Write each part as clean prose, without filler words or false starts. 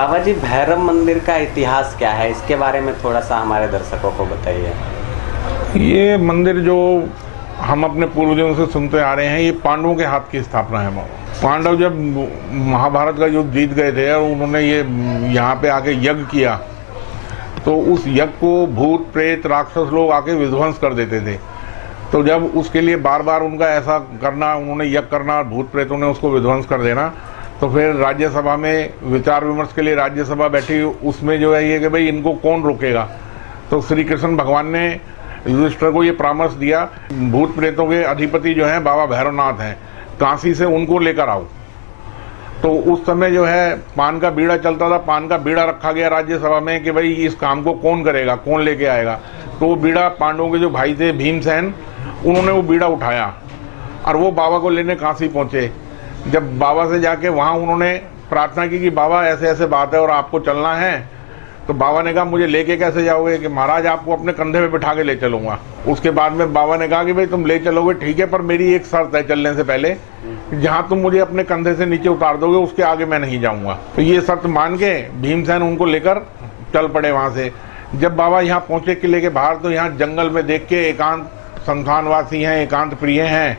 बाबा जी, भैरव मंदिर का इतिहास क्या है, इसके बारे में थोड़ा सा हमारे दर्शकों को बताइए। ये मंदिर जो हम अपने पूर्वजों से सुनते आ रहे हैं, ये पांडवों के हाथ की स्थापना है। पांडव जब महाभारत का युद्ध जीत गए थे और उन्होंने ये यहाँ पे आके यज्ञ किया, तो उस यज्ञ को भूत प्रेत राक्षस लोग आके विध्वंस कर देते थे। तो जब उसके लिए बार बार उनका ऐसा करना, उन्होंने यज्ञ करना और भूत प्रेतों ने उसको विध्वंस कर देना, तो फिर राज्यसभा में विचार विमर्श के लिए राज्यसभा बैठी। उसमें जो है ये कि भाई इनको कौन रोकेगा। तो श्री कृष्ण भगवान ने युधिष्ठिर को ये परामर्श दिया, भूत प्रेतों के अधिपति जो हैं बाबा भैरवनाथ हैं, काशी से उनको लेकर आओ। तो उस समय जो है पान का बीड़ा चलता था, पान का बीड़ा रखा गया राज्यसभा में कि भाई इस काम को कौन करेगा, कौन लेके आएगा। तो वो बीड़ा पांडवों के जो भाई थे भीमसेन, उन्होंने वो बीड़ा उठाया और वो बाबा को लेने काशी पहुंचे। जब बाबा से जाके वहां उन्होंने प्रार्थना की कि बाबा ऐसे ऐसे बात है और आपको चलना है, तो बाबा ने कहा मुझे लेके कैसे जाओगे, कि महाराज आपको अपने कंधे पे बिठा के ले चलूंगा। उसके बाद में बाबा ने कहा कि भाई तुम ले चलोगे ठीक है, पर मेरी एक शर्त है चलने से पहले, जहां तुम मुझे अपने कंधे से नीचे उतार दोगे उसके आगे मैं नहीं जाऊंगा। तो ये शर्त मान के भीमसेन उनको लेकर चल पड़े वहां से। जब बाबा यहाँ पहुंचे किले के बाहर, तो यहाँ जंगल में देख के एकांत संस्थानवासी हैं, एकांत प्रिय हैं,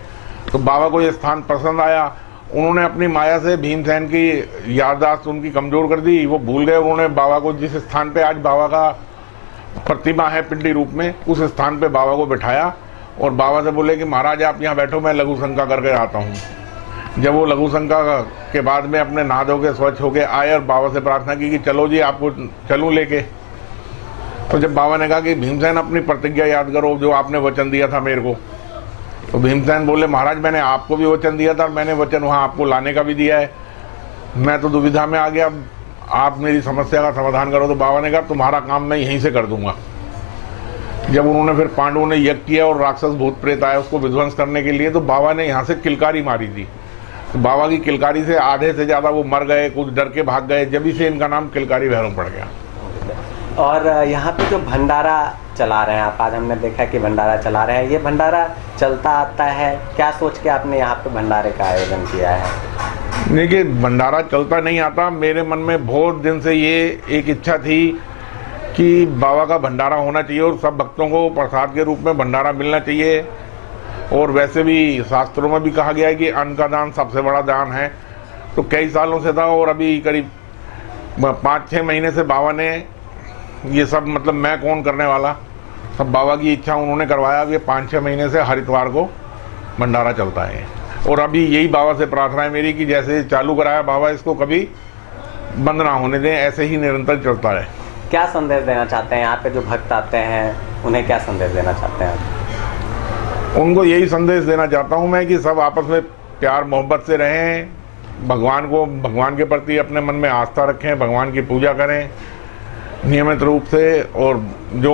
तो बाबा को ये स्थान पसंद आया। उन्होंने अपनी माया से भीमसेन की याददाश्त उनकी कमजोर कर दी, वो भूल गए। उन्होंने बाबा को जिस स्थान पे आज बाबा का प्रतिमा है पिंडी रूप में, उस स्थान पे बाबा को बिठाया और बाबा से बोले कि महाराज आप यहाँ बैठो, मैं लघु शंका करके आता हूँ। जब वो लघु शंका के बाद में अपने नहा धो के स्वच्छ होके आए और बाबा से प्रार्थना की कि चलो जी आपको चलूँ लेके। तो जब बाबा ने कहा कि भीमसेन अपनी प्रतिज्ञा याद करो जो आपने वचन दिया था मेरे को, तो भीमसेन बोले महाराज मैंने आपको भी वचन दिया था और मैंने वचन वहाँ आपको लाने का भी दिया है, मैं तो दुविधा में आ गया, आप मेरी समस्या का समाधान करो। तो बाबा ने कहा तुम्हारा काम मैं यहीं से कर दूंगा। जब उन्होंने फिर पांडवों ने यज्ञ किया और राक्षस भूत प्रेत आए उसको विध्वंस करने के लिए, तो बाबा ने यहाँ से किलकारी मारी थी। तो बाबा की किलकारी से आधे से ज्यादा वो मर गए, कुछ डर के भाग गए, जब से इनका नाम किलकारी भैरव पड़ गया। और यहाँ पे जो भंडारा चला रहे हैं आप, आज हमने देखा कि भंडारा चला रहे हैं, ये भंडारा चलता आता है, क्या सोच के आपने यहाँ पे भंडारे का आयोजन किया है? देखिए भंडारा चलता नहीं आता, मेरे मन में बहुत दिन से ये एक इच्छा थी कि बाबा का भंडारा होना चाहिए और सब भक्तों को प्रसाद के रूप में भंडारा मिलना चाहिए। और वैसे भी शास्त्रों में भी कहा गया है कि अन्न का दान सबसे बड़ा दान है। तो कई सालों से था और अभी करीब 5-6 महीने से बाबा ने ये सब, मतलब मैं कौन करने वाला, सब बाबा की इच्छा उन्होंने करवाया। ये 5-6 महीने से हर इतवार को भंडारा चलता है और अभी यही बाबा से प्रार्थना है मेरी कि जैसे चालू कराया बाबा इसको कभी बंद ना होने दें, ऐसे ही निरंतर चलता है। क्या संदेश देना चाहते हैं यहाँ पे जो भक्त आते हैं, उन्हें क्या संदेश देना चाहते हैं? उनको यही संदेश देना चाहता हूँ मैं कि सब आपस में प्यार मोहब्बत से रहें, भगवान के प्रति अपने मन में आस्था रखें, भगवान की पूजा करें नियमित रूप से, और जो